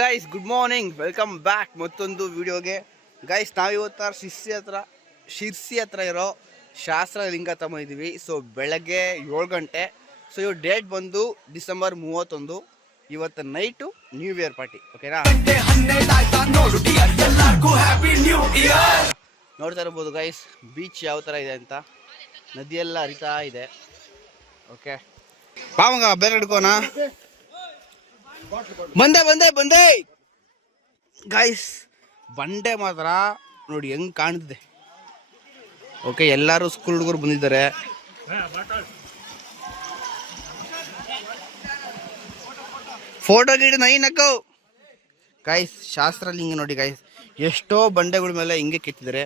Guys good morning, welcome back ಮತ್ತೊಂದು ವಿಡಿಯೋಗೆ. Guys ನಾವಿವತ್ತು ಶಿರ್ಸಿ ಹತ್ರ ಇರೋ ಶಾಸ್ತ್ರಲಿಂಗ ತಗೊಂಡಿದ್ದೀವಿ. ಸೊ ಬೆಳಗ್ಗೆ 7 ಗಂಟೆ. ಸೊ ಇವ್ರ ಡೇಟ್ ಬಂದು ಡಿಸೆಂಬರ್ 31. ಇವತ್ತು ನೈಟು ನ್ಯೂ ಇಯರ್ ಪಾರ್ಟಿ, ಓಕೆನಾ? ನೋಡ್ತಾ ಇರ್ಬೋದು ಗೈಸ್ ಬೀಚ್ ಯಾವ ಥರ ಇದೆ ಅಂತ. ನದಿಯೆಲ್ಲ ಹರಿತಾ ಇದೆ. ಓಕೆ ಪಾವಂಗ ಬೇರೆ ಹಿಡ್ಕೋಣ. ಬಂದೆ ಗೈಸ್, ಬಂಡೆ ಮಾತ್ರ ನೋಡಿ ಹೆಂಗ್ ಕಾಣ್ತಿದೆ. ಓಕೆ, ಎಲ್ಲರೂ ಸ್ಕೂಲ್ ಹುಡುಗರು ಬಂದಿದ್ದಾರೆ. ಫೋಟೋ ಗಿಡ ನೈನಕ್ಕೋ ಗೈಸ್. ಶಾಸ್ತ್ರಲಿಂಗ ನೋಡಿ ಗೈಸ್, ಎಷ್ಟೋ ಬಂಡೆಗಳ ಮೇಲೆ ಹಿಂಗೆ ಕೆತ್ತಿದ್ದಾರೆ.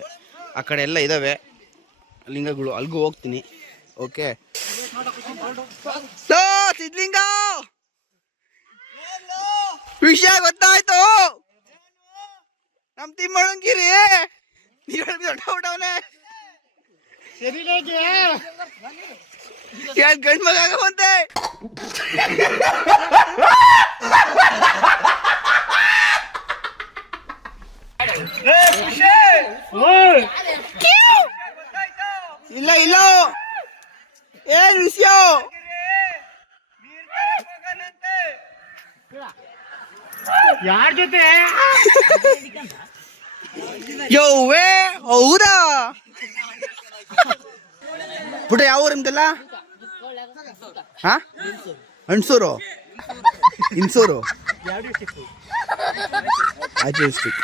ಆ ಕಡೆ ಎಲ್ಲ ಇದಾವೆ ಲಿಂಗಗಳು, ಅಲ್ಗೂ ಹೋಗ್ತೀನಿ. ಓಕೆ, ಸಿದ್ಲಿಂಗ ವಿಷಯ ಗೊತ್ತಾಯ್ತು. ನಮ್ ತಿಮ್ಮಣ್ಣಂಗಿರಿ ಗಂಡ್ ಮಗ ಆಗವಂತೆ. ಇಲ್ಲ ಏನ್ ವಿಷಯ? ಯಾರ ಜೊತೆ ಯೋವೇ ಹೌದಾ? ಪುಟ ಯಾವ ಊರು ನಿಮ್ದೆಲ್ಲ? ಹಣ್ಸೂರು, ಇನ್ಸೂರು, ಆಚೆ ಡಿಸ್ಟ್ರಿಕ್ಟ್.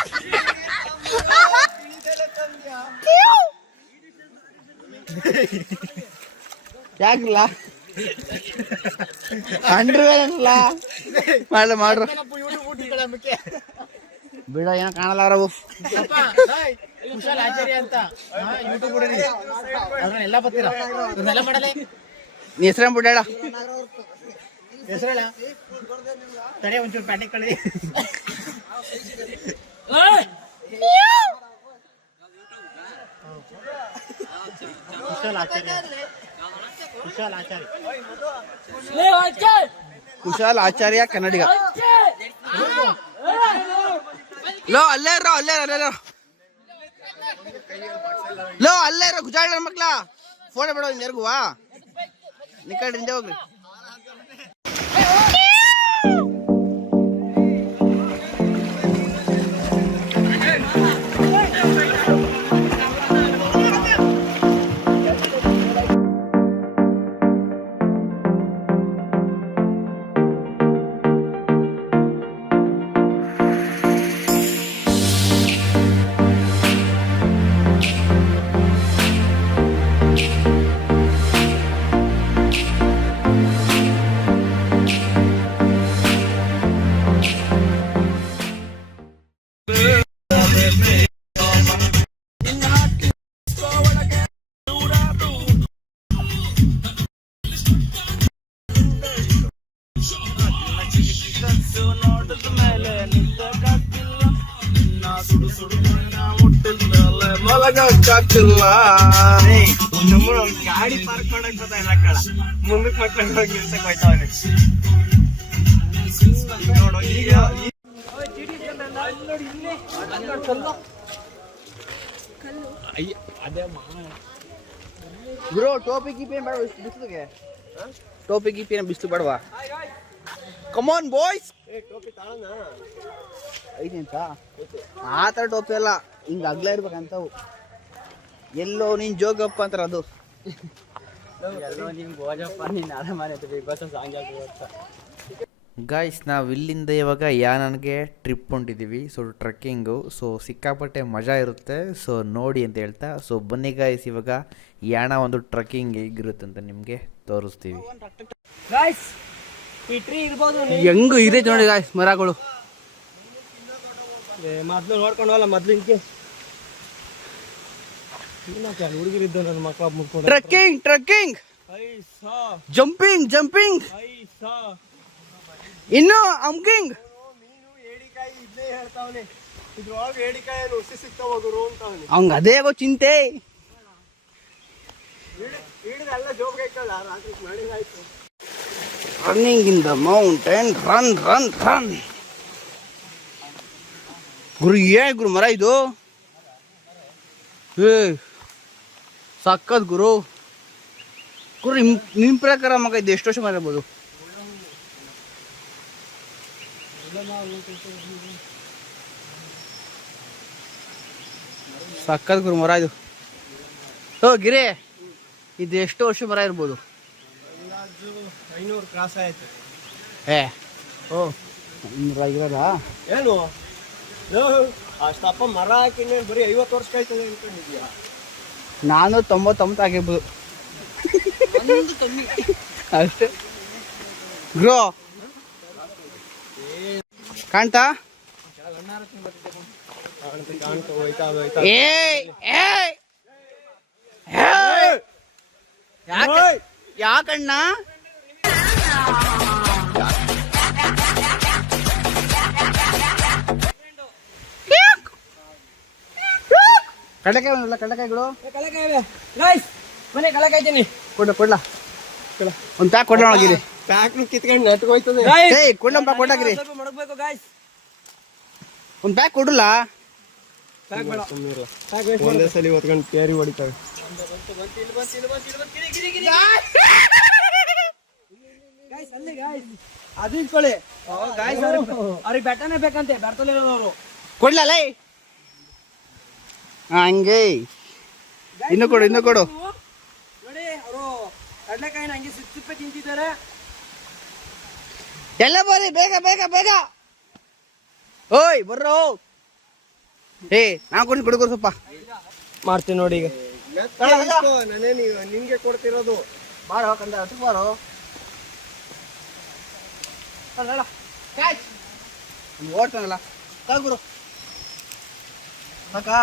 ಯಾಕಲ್ಲ ಅಂಡ್ರಲ್ಲ ಮಾಡ್ರ ಬಿಡ, ಏನೋ ಕಾಣಲ್ಲ ಅವರವು. ಕುಶಾಲ್ ಆಚಾರ್ಯ ಅಂತ ಯೂಟ್ಯೂಬ್ ಎಲ್ಲ ಬರ್ತೀರಾ ಮಾಡಲ್ಲ. ನೀ ಹೆಸರು ಬಿಡ, ಹೆಸರೇಳ ತಡೆ ಒಂಚೂರು ಪ್ಯಾಟಿಕ್ ಕಳಿ. ಕುಶಾಲ್ ಆಚಾರ್ಯ ಕನ್ನಡಿಗ. ಅಲ್ಲೇ ಇರೋ ಗುಜಾಳ ಮಕ್ಳ ಫೋಟೋ ಬಿಡೋ ನೆರ್ಗುವಾ ನಿಕಡ್ರಿಂದ ಹೋಗ್ರಿ. ಗಾಡಿ ಪಾರ್ಕ್ ಮಾಡಕ್ ಗೊತ್ತಾಯಿಲ್ಲ ಕಳ, ಮುಂದಕ್ಕೆ ಮಕ್ಕಳು ಹೋಗಿ ನಿಲ್ಸಕ್ ಹೋಯ್ತಾವನೆ. ನೋಡು ಈಗ ಬ್ರೋ ಟೋಪಿ ಗೀಪಿ ಬೇಡ ಬಿಸಿಲಿಗೆ, ಟೋಪಿ ಗೀಪಿ ಬಿಸಿಲು ಬೇಡವಾ? ಕಮಾನ್ ಬಾಯ್ಸ್, ಟೋಪಿ ತಾಳನ ಐತಿ ಅಂತ ಆ ಥರ ಟೋಪಿ ಎಲ್ಲ ಹಿಂಗೆ ಅಗ್ಲ ಇರ್ಬೇಕಂತವು. ಎಲ್ಲೋ ನೀನ್ ಜೋಗಪ್ಪ ಅಂತಾರ ಅದು. ಗಾಯ್ಸ್ ನಾವು ಇಲ್ಲಿಂದ ಇವಾಗ ಯಾನನ್ಗೆ ಟ್ರಿಪ್ ಹೊಂಟಿದ್ದೀವಿ. ಸೊ ಟ್ರೆಕ್ಕಿಂಗು, ಸೊ ಸಿಕ್ಕಾಪಟ್ಟೆ ಮಜಾ ಇರುತ್ತೆ. ಸೊ ನೋಡಿ ಅಂತ ಹೇಳ್ತಾ, ಸೊ ಬನ್ನಿ ಗಾಯ್ಸ್ ಇವಾಗ ಯಾಣ ಒಂದು ಟ್ರೆಕ್ಕಿಂಗ್ ಹೇಗಿರುತ್ತೆ ಅಂತ ನಿಮಗೆ ತೋರಿಸ್ತೀವಿ. ಹೆಂಗು ಇದೆ ನೋಡಿ ಗಾಯ್ಸ್ ಮರಗಳು. ಮೊದ್ಲು ನೋಡ್ಕೊಂಡು ಹೋಗಲ್ಲ, ಮೊದ್ಲು ಇಂಕೆ ಹುಡುಗಿರಿದ್ದು ನನ್ನ ಮಕ್ಕಳ ಮುಟ್ಕೊಂಡು ಟ್ರೆಕ್ಕಿಂಗ್ ಜಂಪಿಂಗ್ ಇನ್ನು ಅಂಕಿಂಗ್. ಏಡಿಕಾಯಿ ಇದನ್ನೇ ಹೇಳ್ತಾವನೆ, ಇದ್ರೊಳಗೆ ಏಡಿಕಾಯಿ ಹುಸಿ ಸಿಗ್ತಾವ ಅಂತವನೆ. ಅವಂಗ ಅದೇ ಗೋ ಚಿಂತೆ. ಹಿಡಿದೆಲ್ಲ ಜೋಬ್ಗೈತಲ್ಲ ರಾತ್ರಿ ಮಾಡಿದಾಯ್ತು. Running in the mountain, run. ಗುರು ಏನ್ ಗುರು ಮರ ಇದು ಏ ಸಕ್ಕತ್ ಗುರು ಗುರು ನಿಮ್ ಪ್ರಕಾರ ಮಗ ಇದು ಎಷ್ಟು ವರ್ಷ ಮರ ಇರ್ಬೋದು? ಸಕ್ಕತ್ ಗುರು ಮರ ಇದು. ಓ ಗಿರಿ ಇದು ಎಷ್ಟು ವರ್ಷ ಮರ ಇರ್ಬೋದು? 500 ಕ್ರಾಸ್ ಆಯ್ತು. ಏ ಓ ಇರೋದ ಏನು ಅಷ್ಟಪ್ಪ ಮರ ಹಾಕಿನ ಬರೀ 50 ವರ್ಷ ಆಯ್ತದೆ ಅನ್ಕೊಂಡಿದ್ಯಾ? 499 ಆಗಿರ್ಬೋದು ಅಷ್ಟೇ ಗ್ರೋ ಕಾಣ್ತಾ ಯಾಕಣ್ಣ ಕಡಲೆಕಾಯಿ ಒಂದಲ್ಲ ಕಡಲೆಕಾಯಿಗಳು ಮನೆ ಕಳಕಾಯ್ತೀನಿ ಕೊಡ್ಲಾ ಒಂದು ಪ್ಯಾಕ್ ಕೊಡ್ಲ ಹೋಗಿರಿ ಪ್ಯಾಕ್ ಕಿತ್ಕೊಂಡು ನಟ್ಕೋಯ್ತದೆ. ಏಯ್ ಕೊಡ್ಲಪ್ಪ ಕೊಟ್ಟಾಗಿರಿ ಮಡಗ್ಬೇಕು ಗಾಯ್ಸ್. ಒಂದು ಪ್ಯಾಕ್ ಕೊಡಲ್ಲ ಪ್ಯಾಕ್ ಬೇಡ. ಒಂದೇ ಸಲ ಹೊತ್ಕೊಂಡು ಕೇರಿ ಹೊಡಿತಾವೆ. ಗಾಯ್ಸ್ ಅಲ್ಲಿ ಗಾಯ್ಸ್ ಅದು ಇಟ್ಕೊಳ್ಳಿ. ಗಾಯ್ಸ್ ಅವ್ರಿಗೆ ಬೆಟ್ಟನೇ ಬೇಕಂತೆ ಬೆರ್ತಲಿರೋರು. ಕೊಡ್ಲಲ್ಲ ಹಂಗೆ ಇನ್ನು ಕೊಡು ನೋಡಿ ಅವರು ಕಡ್ಲೆಕಾಯಿನ ಹಂಗೆ ಸಿಪ್ಪೆ ತಿಂತಿದ್ದಾರೆ. ಎಲ್ಲ ಬರ್ರಿ ಬೇಗ ಬೇಗ ಬೇಗ ಓಯ್ ಬರ್ರೋ ಏ ನಾ ಕೊಡು ಸ್ವಲ್ಪ ಮಾಡ್ತೀನಿ ನೋಡಿ ಈಗ. ನಾನೇ ನಿನ್ಗೆ ಕೊಡ್ತಿರೋದು. ಬಾರೋ ಕಂದ ಬಾರೋ ಓಡ್ತಾನಲ್ಲ ಗುರು ಸಾಕಾ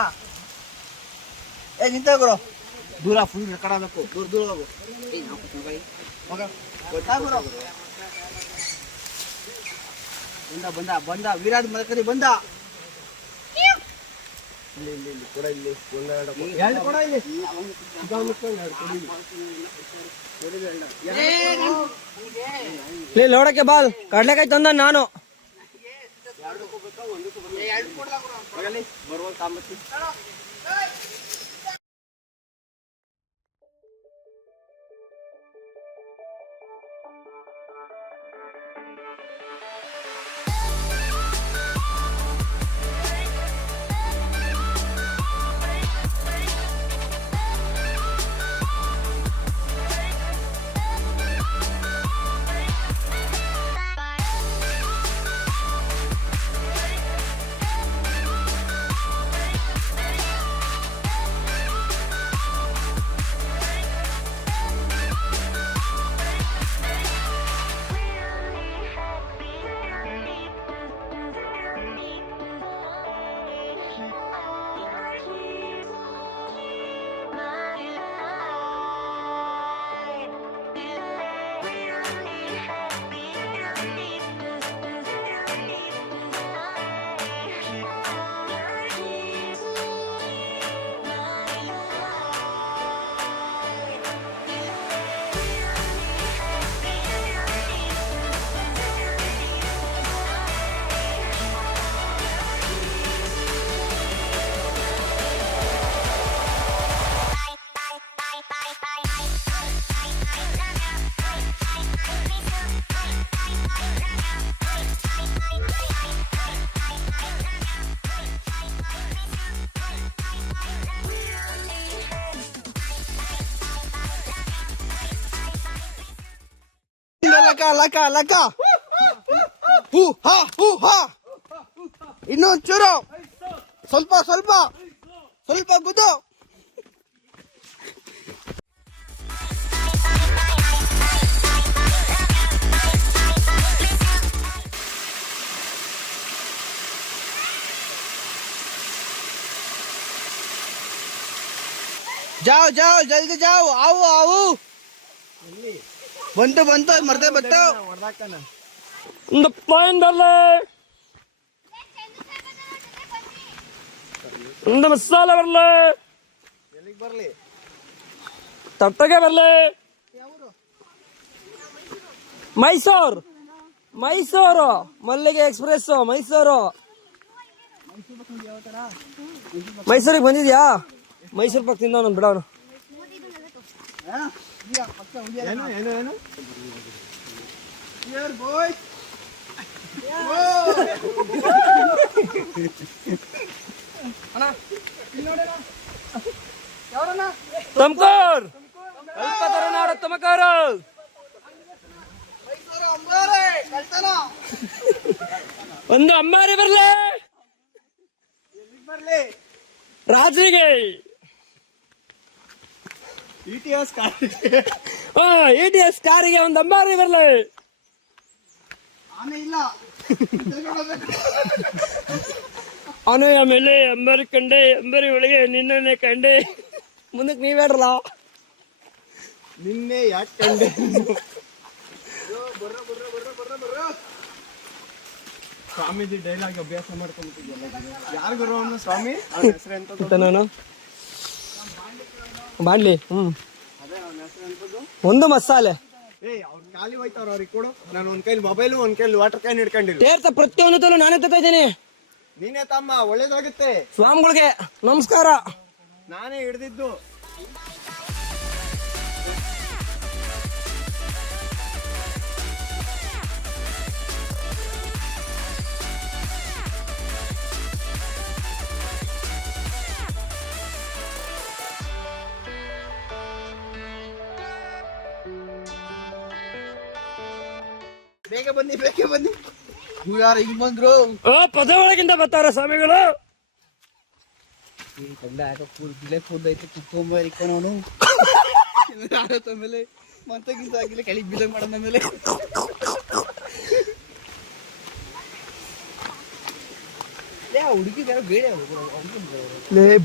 ಏ ನಿಂತ ಗುರು ದೂರ ಫುಲ್ ರೆಕಾರ್ಡ್ ಆಗಬೇಕು ದೂರ ಹೋಗು ಮಗ ಗೊತ್ತಾ ಗುರು ಬಂದ ವಿರಾಟ್ ಮಲ್ಕರಿ ಬಂದ ಇಲ್ಲಿ ಕೊಡ ಇಲ್ಲಿ ಒಂದೆರಡು ಎರಡು ಕೊಡ ಇಲ್ಲಿ. ಲೋಡಕ್ಕೆ ಬಾಲ್ ಕಡ್ಲೆಕಾಯಿ ತಂದ ನಾನು. ಬರುವ ಕಾಮತ್ತಿ ಲಕ ಹೂ ಹಾ ಇನ್ನೊಂದು ಚೂರು ಸ್ವಲ್ಪ ಗುದ್ದು जाओ जल्दी जाओ आओ ಬಂತು ಮರ್ದೆ ಬತ್ತು ಒಂದು ಪಾಯಿಂಟ್ ಬರಲಿ, ಒಂದು ಮಸಾಲೆ ಬರಲಿ, ಎಲ್ಲಿಗೆ ಬರ್ಲಿ ತಟ್ಟಗೆ ಬರಲಿ. ಮೈಸೂರು ಮಲ್ಲಿಗೆ ಎಕ್ಸ್ಪ್ರೆಸ್ ಮೈಸೂರು. ಮೈಸೂರಿಗೆ ಬಂದಿದ್ಯಾ? ಮೈಸೂರು ಪಾಕ್ ತಿಂದ ನಾನು ಬಿಡವನು. ಏನು ಏನು ಏನು ತುಮಕೂರು ನಾಡು ತುಮಕೂರು. ಒಂದು ಅಂಬಾರಿ ಬರ್ಲಿ ರಾಜರಿಗೆ. ಇಟಿಎಸ್ ETS ಕಾರಿಗೆ ಒಂದು ಅಂಬಾರಿ ಬರ್ಲಿ. ಆನೆ ಇಲ್ಲ ಆನೆಯ ಮೇಲೆ ಅಂಬಾರಿ ಕಂಡೆ, ಅಂಬಾರಿ ಒಳಗೆ ನಿನ್ನೆ ಕಂಡೆ. ಮುಂದಕ್ಕೆ ನೀವ್ ಹೇಳ್ರಲ್ಲ. ನಿನ್ನೆ ಯಾಕೆ ಕಂಡೆ? ಸ್ವಾಮೀಜಿ ಡೈಲಾಗ್ ಅಭ್ಯಾಸ ಮಾಡ್ಕೊಂಡ್ಬಿಟ್ಟಿದ್ಯಲ್ಲ. ಯಾರು ಗುರು ಅವನು ಸ್ವಾಮಿ? ಅವನ ಹೆಸರು ಎಂತದ್ದು? ನಾನು ಮಾಡ್ಲಿ. ಅದೇ ಅವನ ಹೆಸರು ಎಂತದ್ದು? ಒಂದು ಮಸಾಲೆ ಅವ್ರು ಖಾಲಿ ಹೋಯ್ತವ್ರ ಅವ್ರಿಗೆ ಕೊಡು. ನಾನು ಒಂದ್ ಕೈಲಿ ಮೊಬೈಲು ಒಂದ್ ಕೈಲಿ ವಾಟರ್ ಕ್ಯಾನ್ ಹಿಡ್ಕೊಂಡಿಲ್ಲ. ತೀರ್ಥ ಪ್ರತಿಯೊಂದು ತಲು ನಾನೇ ತತ್ತಾ ಇದ್ದೀನಿ. ನೀನೇ ತಮ್ಮ, ಒಳ್ಳೇದಾಗುತ್ತೆ. ಸ್ವಾಮಿಗಳಿಗೆ ನಮಸ್ಕಾರ. ನಾನೇ ಹಿಡ್ದಿದ್ದು. ಬೇಗ ಬನ್ನಿ ಯಾರು ಹಿಂಗ್ ಬಂದ್ರು? ಪದ ಒಳಗಿಂದ ಬರ್ತಾರ ಸ್ವಾಮಿಗಳು. ಕೂದೈತೆ ಕುತ್ಕೊಂಬರಿಕೋನು ಆಮೇಲೆ ಮಂತಗಿಂತ ಆಗಿಲ್ಲ ಕೆಳಗೆ ಬಿಲಂಗ್ ಮಾಡೋಣ. ಆಮೇಲೆ ಹುಡುಗಿ ಬೇಡ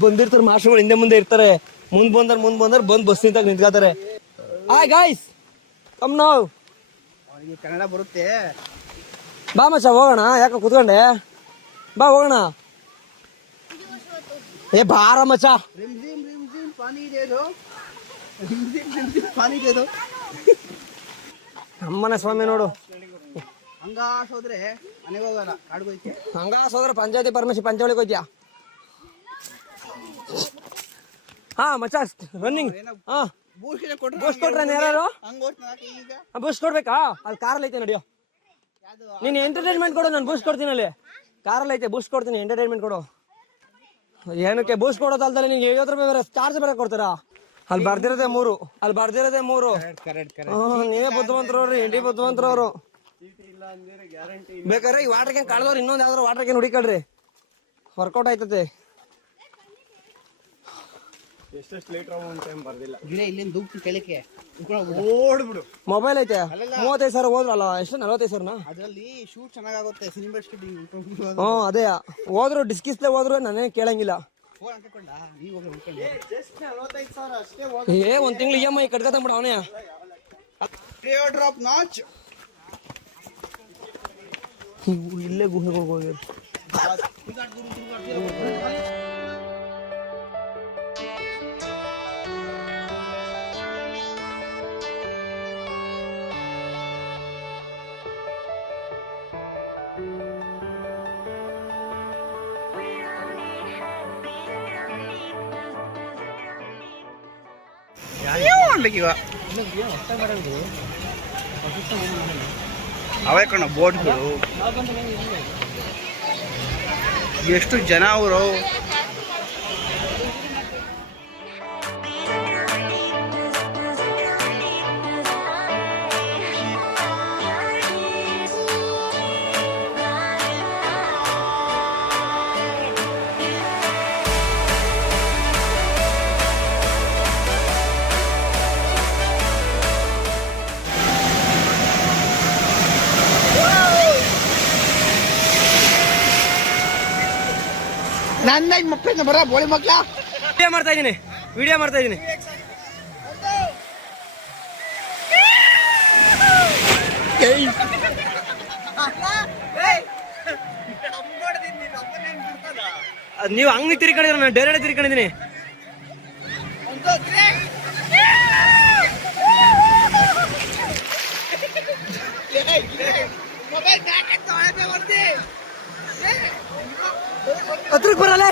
ಬಂದಿರ್ತಾರೆ ಮಾಸ್ಟರ್ಗಳು, ಹಿಂದೆ ಮುಂದೆ ಇರ್ತಾರೆ. ಮುಂದ್ ಬಂದ್ರ ಬಂದ್ ಬಸ್ ನಿಂತಾಗ ನಿಂತ್ಕೋತಾರೆ. ಹಾಯ್ ಗಾಯ್ಸ್, ಕಮ್ ನಾವ್. ಅವನಿಗೆ ಕನ್ನಡ ಬರುತ್ತೆ. ಬಾ ಮಚ್ಚ ಹೋಗೋಣ. ಯಾಕ ಕುತ್ಕೊಂಡೆ? ಬಾ ಹೋಗೋಣ. ಏ ಬಾರ ಮಚ್ಚ. रिम झिम पानी दे दो, रिम झिम पानी दे दो. ನಮ್ಮನೆ ಸ್ವಾಮಿ ನೋಡು. ಹಂಗಾಸ್ ಹೋದ್ರೆ ಮನೆಗೆ ಹೋಗಲ್ಲ, ಕಾಡ್ಗೆ ಹೋಯ್ತೆ. ಹಂಗಾಸ್ ಹೋದ್ರೆ ಪಂಚಾಯತಿ ಪಂಚಾವಳಿಗೆ ಹೋಯ್ತಿಯಾ? ಹಾ ಮಚ್ಚ ರನ್ನಿಂಗ್. ಹಾ ಬೂಸ್ಟ್ ಬೂಸ್ಟ್ ಕೊಟ್ರೆ ಯಾರು? ಹಂಗ ಈಗ ಬೂಸ್ಟ್ ಕೊಡ್ಬೇಕಾ? ಅಲ್ಲಿ ಕಾರಲ್ಲಿ ಐತೆ ನಡಿಯೋ. ನೀನು ಎಂಟರ್ಟೈನ್ಮೆಂಟ್ ಕೊಡು, ನಾನು ಬೂಸ್ಟ್ ಕೊಡ್ತೀನಿ. ಅಲ್ಲಿ ಕಾರಲ್ಲಿ ಐತೆ, ಬೂಸ್ಟ್ ಕೊಡ್ತೀನಿ. ಎಂಟರ್ಟೈನ್ಮೆಂಟ್ ಕೊಡು. ಏನಕ್ಕೆ ಬೂಸ್ಟ್ ಕೊಡೋದಲ್ದಲ್ಲ ನಿಂಗೆ 50 ರೂಪಾಯಿ ಬೇರೆ ಚಾರ್ಜ್ ಬೇರೆ ಕೊಡ್ತೀರಾ? ಅಲ್ಲಿ ಬರ್ದಿರೋದೇ 3. ನೀವೇ ಬುದ್ಧಿವಂತರು ಅವ್ರಿ, ಇಂಡಿ ಬುದ್ಧಿವಂತರು ಅವರು. ಬೇಕಾದ್ರೆ ಈ ವಾಟರ್ ಕ್ಯಾನ್ ಕಳೆದವ್ರು ಇನ್ನೊಂದು ಯಾವ್ದಾರು ವಾಟರ್ ಕ್ಯಾನ್ ಹುಡಿಕಳ್ರಿ, ವರ್ಕೌಟ್ ಆಯ್ತತೆ. ಎಷ್ಟೆಷ್ಟು ಲೀಟರ್ ಒಂದ್ ಟೈಮ್ ಬರ್ದಿಲ್ಲ. ಗಿಡ ಇಲ್ಲಿಂದ ದೂಕ್ತಿ ಕೆಳಕ್ಕೆ ಓಡ್ಬಿಡು. ಮೊಬೈಲ್ ಐತೆ 35,000 ಹೋದ್ರಲ್ಲ. ಎಷ್ಟು 45,000? ಅದ್ರಲ್ಲಿ ಶೂಟ್ ಚೆನ್ನಾಗುತ್ತೆ. ಸಿನಿಮಾ ಶೂಟಿಂಗ್ ಅದೇ ಹೋದ್ರು ಡಿಸ್ಕಿಸ್ಲೇ ಹೋದ್ರು ನಾನೇ ಕೇಳಂಗಿಲ್ಲ. ಫೋನ್ ಹಾಕೊಂಡ ನೀವು ಹೋಗಿ ಅನ್ಕೊಳ್ಳಿ. ಜಸ್ಟ್ 45,000 ಅಷ್ಟೇ. ಒಂದ್ ತಿಂಗಳು EMI ಕಟ್ಕೊತಾನ್ಬಿಡ ಅವನೇ. ಟೇರ್ ಡ್ರಾಪ್ ನಾಚ್ ಇಲ್ಲೇ ಗುಹೆಗಳಿಗೆ ಹೋಗಿ. ಈಗ ಅವೇ ಕಣ ಬೋಟ್ಗಳು. ಎಷ್ಟು ಜನ ಅವರು. ನನ್ನ ಮಕ್ಕಳಿಂದ ಬರ ಬೋಳಿ ಮಕ್ಳ. ವಿಡಿಯೋ ಮಾಡ್ತಾ ಇದ್ದೀನಿ. ನೀವು ಹಂಗ್ ತಿರ್ಕೊಂಡಿದ್ರೆ ನಾನು ಡೈರೆಕ್ಟ್ ತಿರ್ಕೊಂಡಿದ್ದೀನಿ. ಹತ್ರಕ್ಕೆ ಬರಲ್ಲ.